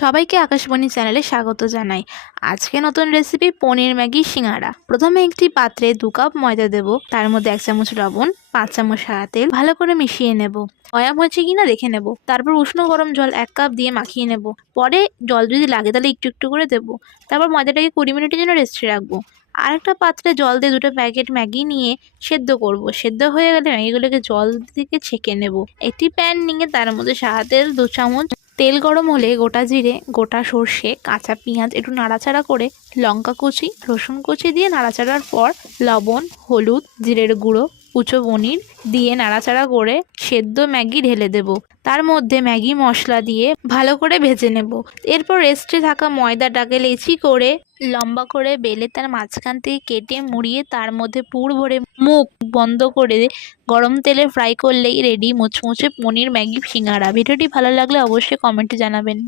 সবাইকে আকাশবাণী চ্যানেলে স্বাগত জানাই। আজকে নতুন রেসিপি পনির ম্যাগি সিঙ্গারা। প্রথমে একটি পাত্রে 2 কাপ ময়দা দেব, তার মধ্যে 1 চামচ লবণ, 5 চামচ সাদা তেল ভালো করে মিশিয়ে নেব। ময়াম হয়েছে কিনা দেখে নেব। তারপর উষ্ণ গরম জল 1 কাপ দিয়ে মাখিয়ে নেব। পরে জল যদি লাগে তাহলে একটু একটু করে দেব। তারপর ময়দাটাকে 20 মিনিটের জন্য রেস্টে রাখবো। আরেকটা পাত্রে জল দিয়ে 2টা প্যাকেট ম্যাগি নিয়ে সেদ্ধ করব। সেদ্ধ হয়ে গেলে ম্যাগিগুলোকে জল থেকে ছেঁকে নেব। একটি প্যান নিয়ে তার মধ্যে সাদা তেল 2 চামচ, তেল গরম হলে গোটা জিরে, গোটা সর্ষে, কাঁচা পেঁয়াজ একটু নাড়াচাড়া করে লঙ্কা কুচি, রসুন কুচি দিয়ে নাড়াচাড়ার পর লবণ, হলুদ, জিরের গুঁড়ো, কুচো পনির দিয়ে নাড়াচাড়া করে সেদ্ধ ম্যাগি ঢেলে দেব। তার মধ্যে ম্যাগি মশলা দিয়ে ভালো করে ভেজে নেব। এরপর রেস্টে থাকা ময়দাটাকে লেচি করে লম্বা করে বেলে তার মাঝখান থেকে কেটে মুড়িয়ে তার মধ্যে পুর ভরে মুখ বন্ধ করে গরম তেলে ফ্রাই করলেই রেডি মুচমুচে পনির ম্যাগি সিঙ্গারা। ভিডিওটি ভালো লাগলে অবশ্যই কমেন্টে জানাবেন।